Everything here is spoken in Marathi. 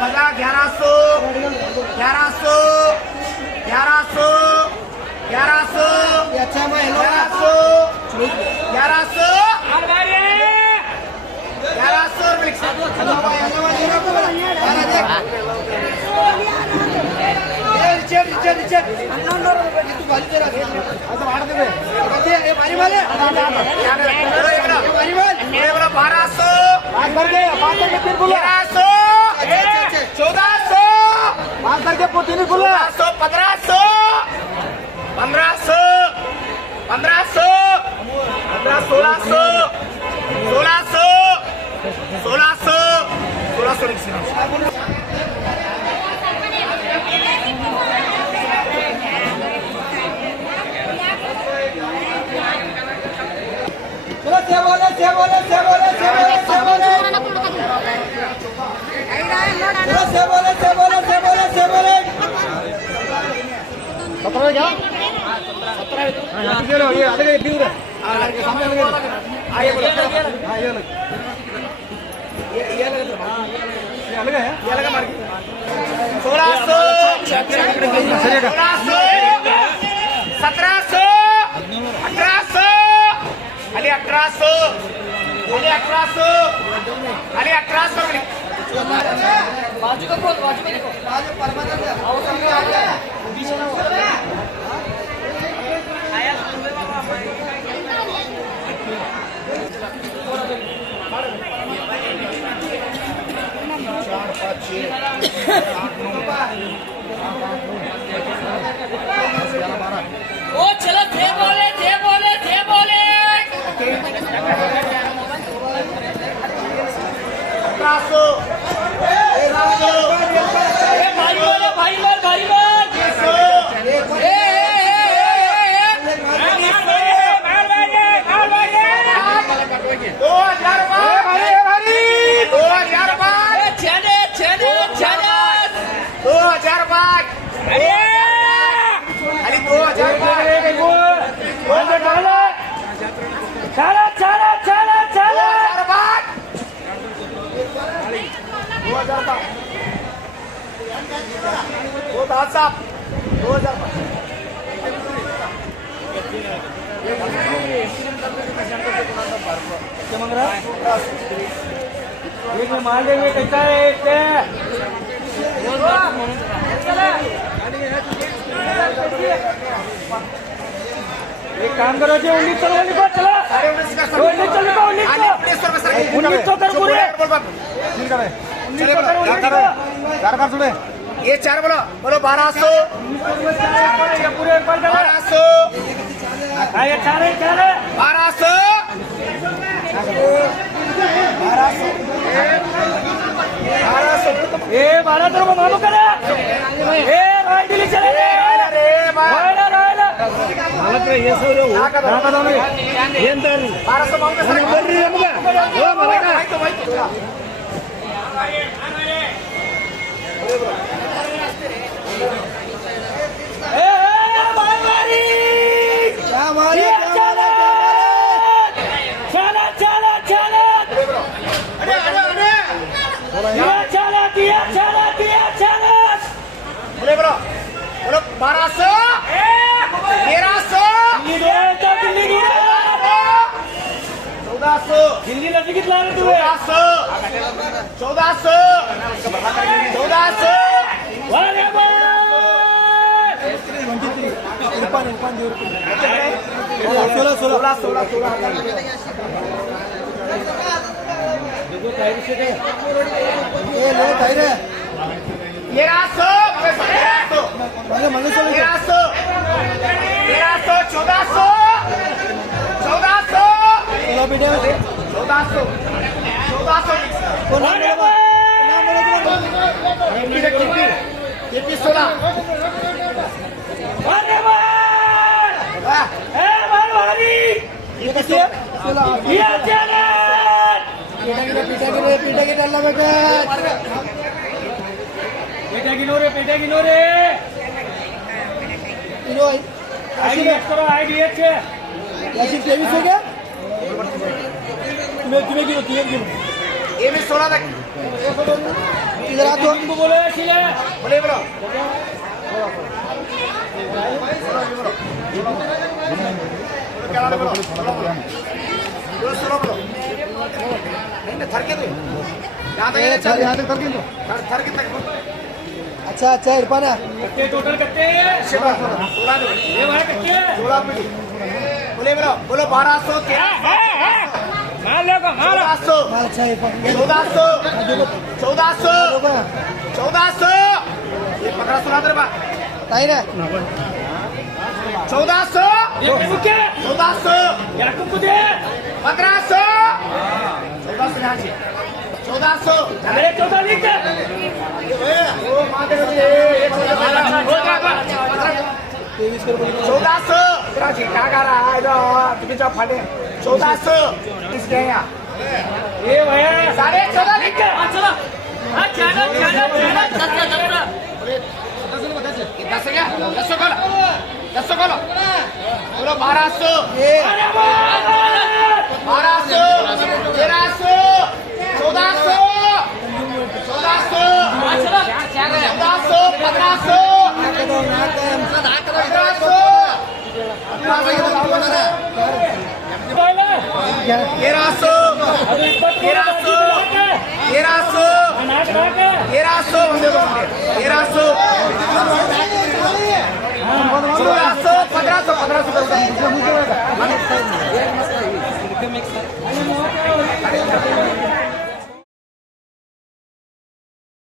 1100 1100 1100 1100 एक काम करो जी 1900 चला 1900 ये 4 बोलो 1200 पूरे 1200 ए 12 तर मालूम करा ए राय दिली चले रे रायला रायला मालक ये सर नाका ఏంటని 1200 मांगे सर ಬರ್ರಿ ನಮಗೆ ಓ ಮಲಕ ए मारी क्या मारी चला चला चला चला अरे बोले बोलो 1200 1300 1400 दिल्ली नजीक कितना रे तू 1400 वाले बोल 16 तक इधर आ तो लिंबू बोलो शिले बोले बोलो क्या बोलो बोलो बोलो नहीं थर के दो यहाँ तक कर दो थर के तक अच्छा अच्छा इरफान कट्टे टोटल कट्टे शिवा बोला दो ये भाई कट्टे जोड़ा पीड़ी बोले बोलो 1200 क्या मार लो को मार 1200 अच्छा इरफान 1400 ये 1500 ना दरबा ताई रे 1400 ये मुके 1400 या कुकुदे 1500 1400 यहाँ से 1400 अरे 14 लीटर ओ माते हो ये 1400 कराची क्या कर रहा है इधर तुम्हें जब फटे 1400 इसलिए यहाँ ये भैया 14.5 लीटर चलो चलो दस क्या 10 बोलो बोलो 1200 अरे मार 1200 1300 1400 1500